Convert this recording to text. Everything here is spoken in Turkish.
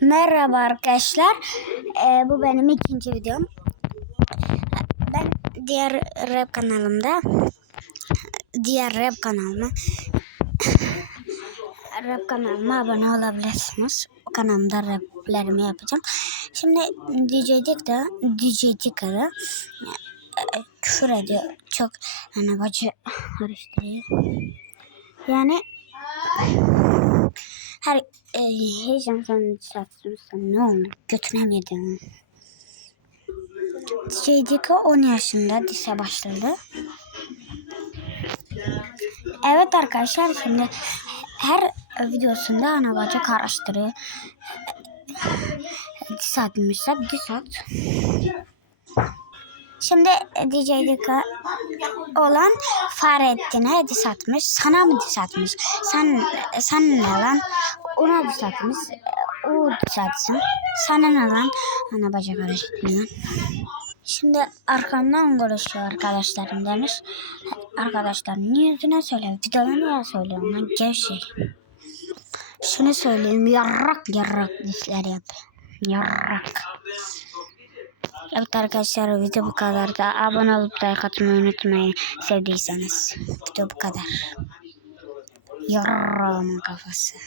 Merhaba arkadaşlar. Ee, bu benim ikinci videom. Ben diğer rap kanalımda diğer rap kanalıma rap kanalıma abone olabilirsiniz. O kanalımda raplerimi yapacağım. Şimdi DJ'dik de DJ'dik de küfür ediyor. Çok ana bacı karıştırıyor. Yani her e, heyecan sen satsın ne olur götüremedim. Şeydeki 10 yaşında lise başladı. Evet arkadaşlar şimdi her videosunda ana bacı karıştırıyor. Diss atmışlar diss at. Şimdi DJ'deki olan Fahrettin'e diss atmış. Sana mı diss? Sen, sen ne lan? Ona diss atmış. O diss. Sana ne lan? Ana baca karıştırıyor. Şimdi arkamdan konuşuyor arkadaşlarım demiş. Arkadaşlarım yüzüne söyle. Videoda niye söylüyorum lan gevşek. Şunu söyleyeyim yarrak yarrak dişler yap. Yarrak. Evet arkadaşlar video bu kadar da abone olup like atmayı unutmayın sevdiyseniz. Video bu kadar. Yarrağımın kafası.